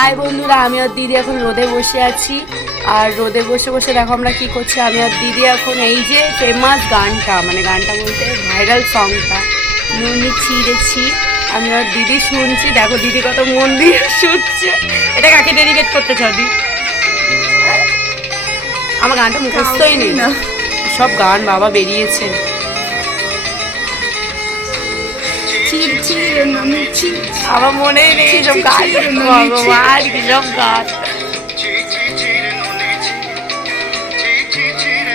High বন্ধুরা, আমি আর দিদি এখন রোদে বসে আছি। আর রোদে বসে বসে দেখো আমরা কি করছি। আমি আর দিদি এখন এই যে ফেমাস গানটা, মানে গানটা বলতে ভাইরাল সংটা নুনি ছিঁড়েছি, আমি আর দিদি শুনছি। দেখো দিদি কত মন দিয়ে শুনছে। এটা কাকে ডেডিকেট করতে চাও দি? আমার গানটা মুখস্থই নেই না, সব গান বাবা বেরিয়েছে। আমার মনেই নেই সব গান, ভগবান কি সব গান।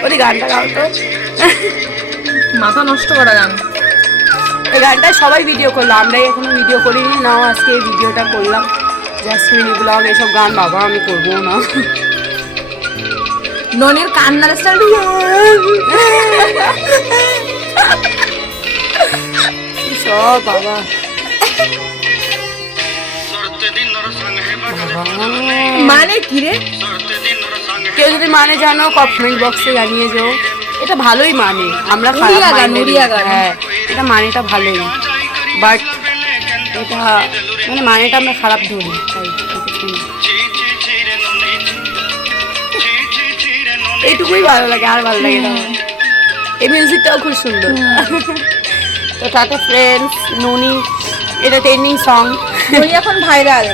ওই গানটা গাও তো, মাথা নষ্ট করা গান। এই গানটা সবাই ভিডিও করলো, আমরাই এখনো ভিডিও করিনি। নাও আজকে এই ভিডিওটা করলাম, জাস্ট মিনি ব্লগ। এসব গান বাবা আমি করবো না। ননির কান্নার স্টাইল সব বাবা মানে কি রে? কেউ যদি মানে জানো কমেন্ট বক্সে জানিয়ে যাও। এটা ভালোই মানে, আমরা উড়িয়া খারাপ গান, মাইন্ডেড, উড়িয়া গান। হ্যাঁ এটা মানেটা ভালোই, বাট এটা মানে মানেটা আমরা খারাপ ধরি, তাই এইটুকুই ভালো লাগে, আর ভালো লাগে না। এই মিউজিকটাও খুব সুন্দর। তো টাটা ফ্রেন্ডস, নুনি এটা ট্রেন্ডিং সং, ননি এখন ভাইরাল।